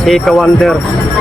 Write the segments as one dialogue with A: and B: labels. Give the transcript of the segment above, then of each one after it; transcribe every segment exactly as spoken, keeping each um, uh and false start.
A: Si Kawander.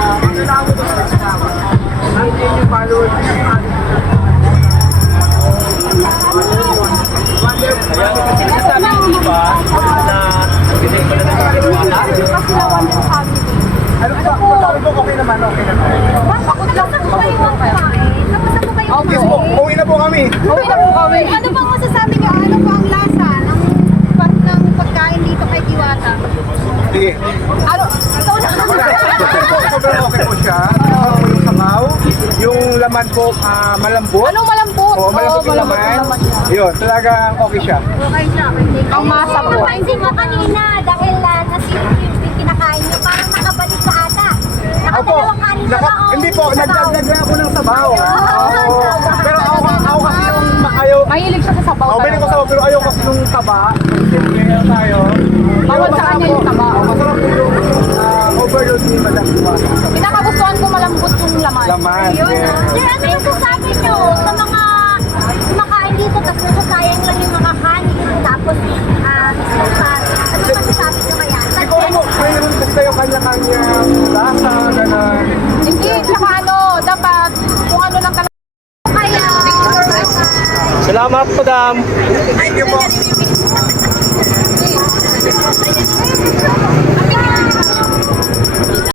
B: Sinasabi yung iba na hindi ko na nagkakaroon.
C: Kasi lawan yung family.
D: Ano po? Sabi ko okay naman, okay naman.
C: Bakit lang sa po kayo kumain? Tapos na po kayo
D: Okay po,
C: kumain?
D: uwi na po kami.
C: Uwi na po kami. Ano bang masasabi niyo? Ano po ang lasa ng, pag, ng pagkain dito kay Diwata?
D: Sige.
C: Ano? Ikaw na.
D: Sobrang okay po siya. Kasama po yung sabaw. Yung laman po ah, malambot.
C: Anong malambot?
D: Oo, malambot yung laman. Yun, talagang okay siya.
C: Okay siya. Ang masa po.
E: Napansin mo kanina dahil uh, nasilip yung kinakain niyo, parang nakabalik sa ata.
D: Opo,
E: Nakadalawang kanin na
D: naka,
E: ba?
D: hindi po,
E: Sabaw.
D: nagdagdag na ako ng sabaw.
E: Oo.
D: Oo. Pero ako, ako kasi yung ayaw,
C: Mahilig siya sa sabaw
D: ako bilhin ko
C: talaga.
D: sabaw, pero ayaw kasi nung taba. Kasi ngayon tayo.
C: Bawal sa kanya yung taba.
D: Oo, masarap po yung ah, overload ni Madam Diwata.
C: Pinakagustuhan ko malambot yung laman.
D: Laman.
C: Yun
D: yeah.
C: ah.
E: Sir, ano yung sasabi niyo sa mga kumakain dito tapos nasasayang lang yung mga kanin tapos ah uh, ano yung masasabi niyo kaya?
D: Siguro mo, mayroon kasi kayo kanya-kanya lasa, gano'n.
C: Hindi, tsaka ano, dapat kung ano lang talaga.
E: Kaya,
A: Salamat, madam.
D: Thank you po.